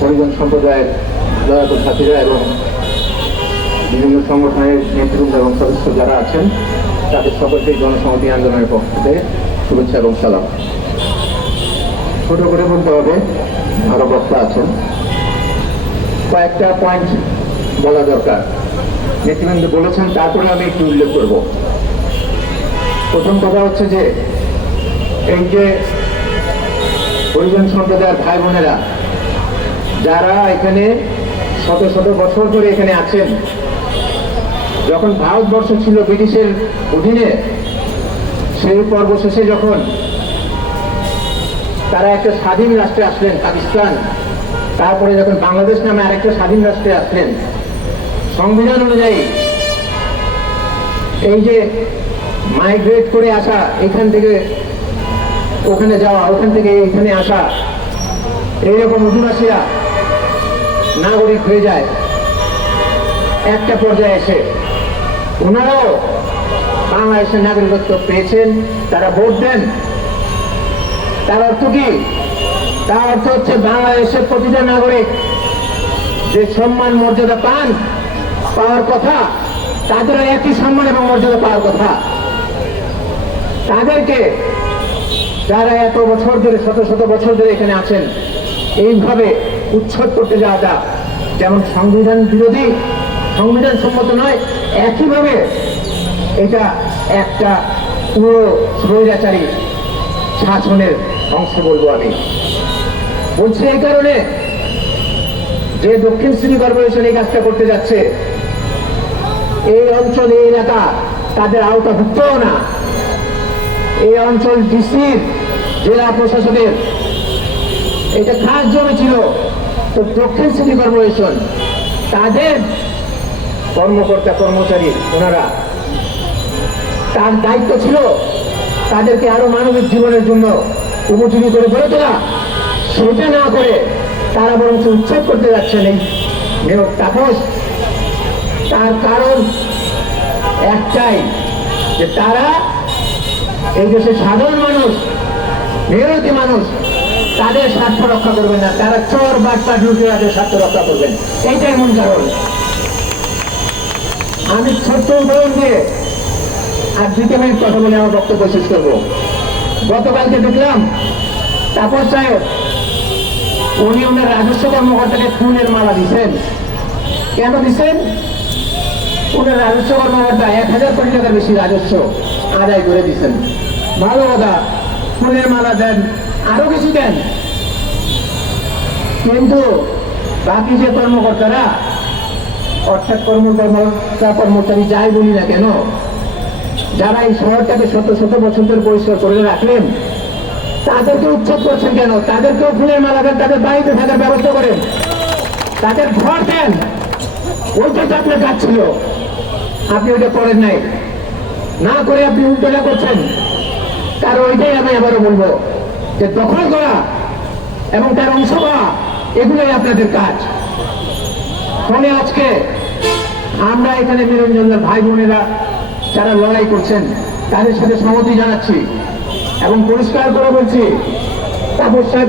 হরিজন সম্প্রদায়ের দয়ালু সাথীরা এবং বিভিন্ন সংগঠনের নেতৃবৃন্দ এবং সদস্য যারা আছেন তাদের সকলকে জনসংহতি আন্দোলনের পক্ষ থেকে শুভেচ্ছা এবং সালাম। ছোট করে বলতে হবে, আরো বক্তা আছেন, কয়েকটা পয়েন্ট বলা দরকার। নেতৃবৃন্দ বলেছেন, তারপরে আমি একটু উল্লেখ করব। প্রথম কথা হচ্ছে যে এই যে হরিজন সম্প্রদায়ের ভাই বোনেরা যারা এখানে শত শত বছর ধরে এখানে আছেন, যখন ভারতবর্ষ ছিল ব্রিটিশের অধীনে, সেই সর্বশেষে যখন তারা একটা স্বাধীন রাষ্ট্রে আসলেন পাকিস্তান, তারপরে যখন বাংলাদেশ নামে আরেকটা স্বাধীন রাষ্ট্রে আসলেন, সংবিধান অনুযায়ী এই যে মাইগ্রেট করে আসা, এখান থেকে ওখানে যাওয়া, ওখান থেকে এখানে আসা, এইরকম অধিবাসীরা নাগরিক হয়ে যায় একটা পর্যায়ে এসে। ওনারাও বাংলাদেশের নাগরিকত্ব পেয়েছেন, তারা ভোট দেন। তার অর্থ কি? তার অর্থ হচ্ছে বাংলাদেশের প্রতিটা নাগরিক যে সম্মান মর্যাদা পাওয়ার কথা, তাদেরও একই সম্মান এবং মর্যাদা পাওয়ার কথা। তাদেরকে যারা এত বছর ধরে, শত শত বছর ধরে এখানে আছেন, এইভাবে উচ্ছেদ করতে যাওয়াটা যেমন সংবিধান বিরোধী, সংবিধান সম্মত নয়, একইভাবে এটা একটা পুরো স্বৈরাচারী শাসনের অংশ বলবো আমি। বলছি এই কারণে যে দক্ষিণ সিটি কর্পোরেশন এই কাজটা করতে যাচ্ছে, এই অঞ্চল, এই এলাকা তাদের আওতাভুক্তও না। এই অঞ্চল ডিসির, জেলা প্রশাসনের এটা খাস জমি ছিল, তো দক্ষিণ সিটি কর্পোরেশন তাদের কর্মকর্তা কর্মচারী ওনারা, তার দায়িত্ব ছিল তাদেরকে আরো মানবিক জীবনের জন্য উপযোগী করে গড়ে তোলা। সেটা না করে তারা বরং উচ্ছেদ করতে যাচ্ছেন এই মেয়র তাপস। তার কারণ একটাই, যে তারা এই দেশের সাধারণ মানুষ, মেহনতি মানুষ, তাদের স্বার্থ রক্ষা করবেন না, তারা চোর বাটপা লুটেরাদের স্বার্থ রক্ষা করবেন। এইটাই মূল কারণ। আমি ছোট্ট উদাহরণ দিয়ে আর 2 মিনিট কথা বলে আমার বক্তব্য শেষ করবো। গতকালকে দেখলাম তাপস সাহেব, উনি ওনার রাজস্ব কর্মকর্তাকে ফুলের মালা দিচ্ছেন। কেন দিচ্ছেন? ওনার রাজস্ব কর্মকর্তা 1000 কোটি টাকার বেশি রাজস্ব আদায় করে দিচ্ছেন। ভালো কথা, ফুলের মালা দেন, আরো কিছু দেন, কিন্তু বাকি যে কর্মকর্তারা, অর্থাৎ কর্মচারী যাই বলি না কেন, যারা এই শহরটাকে শত শত বছর ধরে পরিষ্কার করে রাখলেন, তাদেরকে উচ্ছেদ করছেন কেন? তাদেরকেও ফুলের মালা দেন, তাদের বাড়িতে থাকার ব্যবস্থা করেন, তাদের ঘর দেন। ওইটা তো আপনার কাজ ছিল, আপনি ওইটা করেন নাই, না করে আপনি উল্টোটা করছেন। কারণ ওইটাই আমি আবারও বলবো, যে দখল করা এবং তার অংশ পাওয়া, এগুলোই আপনাদের কাজ। ফলে আজকে আমরা এখানে নিরঞ্জনের ভাই বোনেরা যারা লড়াই করছেন, তাদের সাথে সংহতি জানাচ্ছি এবং পরিষ্কার করে বলছি, তাপস সাহেব